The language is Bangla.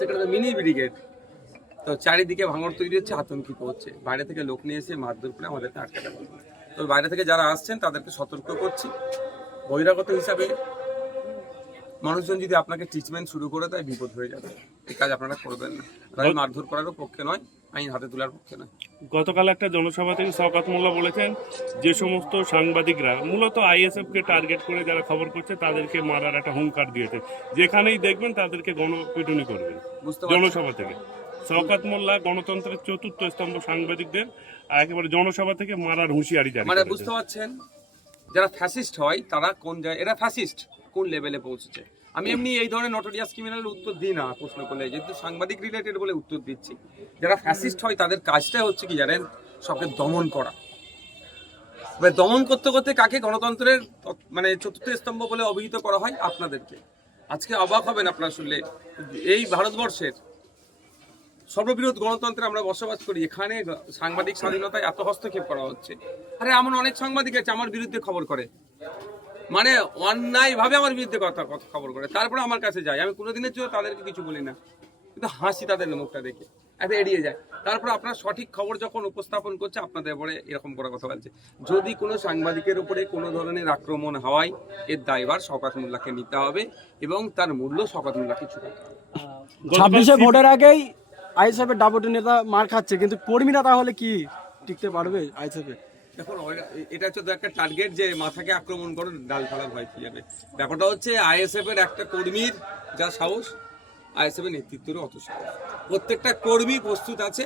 সেখানে তো মিনি ব্রিগেড, তো চারিদিকে ভাঙড় তৈরি হচ্ছে, আতঙ্কিত হচ্ছে, বাইরে থেকে লোক নিয়ে এসে মারধর করে আমাদেরকে আটকাতে পারবে। তো বাইরে থেকে যারা আসছেন তাদেরকে সতর্ক করছি, বহিরাগত হিসাবে মানুষজন যদি আপনাকে ট্রিটমেন্ট শুরু করে দেয় বিপদ হয়ে যাবে, এই কাজ আপনারা করবেন না। তাই মারধর করারও পক্ষে নয়, আইন হাতে তোলার পক্ষে নয়। গতকাল একটা জনসভা থেকে শওকত মোল্লা বলেছেন যে সমস্ত সাংবাদিকরা মূলত আইএসএফ কে টার্গেট করে যারা খবর করছে তাদেরকে মারার একটা হুঙ্কার দিয়েছে, যেখানেই দেখবেন তাদেরকে গণপিটুনি করবেন। জনসভা থেকে শওকত মোল্লা গণতন্ত্রের চতুর্থ স্তম্ভ সাংবাদিকদের একেবারে জনসভা থেকে মারার হুঁশিয়ারি জারি মানে করেছেন। বুঝতে পারছেন, যারা ফ্যাসিস্ট হয় তারা কোন জায়গায়, এরা ফ্যাসিস্ট কোন লেভেলে পৌঁছেছে। আমি এমনি এই ধরনের নটোরিয়াস ক্রিমিনালের উত্তর দিই না প্রশ্ন করলে, যেহেতু সাংবাদিক রিলেটেড বলে উত্তর দিচ্ছি। যারা ফ্যাসিস্ট হয় তাদের কাজটা হচ্ছে কি জানেন, সবকে দমন করা। এবার দমন করতে করতে কাকে গণতন্ত্রের মানে চতুর্থ স্তম্ভ বলে অভিহিত করা হয়? আপনাদেরকে। আজকে অবাক হবেন আপনারা শুনলে, এই ভারতবর্ষের সর্ববৃহৎ গণতন্ত্রে আমরা বসবাস করি, এখানে সাংবাদিক স্বাধীনতায় এত হস্তক্ষেপ করা হচ্ছে। আরে এমন অনেক সাংবাদিক আছে আমার বিরুদ্ধে খবর করে, মানে অন্যায় ভাবে আমার বিরুদ্ধে কথা খবর করে, তারপরে আমার কাছে যায়, আমি কোনোদিনের জন্য তাদেরকে কিছু বলি না, কিন্তু হাসি তাদের মুখটা দেখে, এত এড়িয়ে যায়। তারপর আপনার সঠিক খবর যখন উপস্থাপন করছে আপনাদের উপরে এরকম করে কথা বলছে। যদি কোনো সাংবাদিকের উপরে কোনো ধরনের আক্রমণ হয়, এর দায়ভার শওকত মোল্লাকে নিতে হবে এবং তার মূল্য শওকত মোল্লাকে চুকাতে হবে। 26শে ভোটের আগেই আইএসএফ এর ডাবুটি নেতা মার খাচ্ছে, কিন্তু কর্মীরা তাহলে কি টিকতে পারবে আইএসএফ এ? দেখুন, এটা হচ্ছে তো একটা টার্গেট যে মাথাকে আক্রমণ করে ডাল ফালা ভয় কি যাবে। ব্যাপারটা হচ্ছে আইএসএফ এর একটা কর্মীর যা সাহস, আইএসএফ এর নেতৃত্বেরও অত সাহস। প্রত্যেকটা কর্মী প্রস্তুত আছে।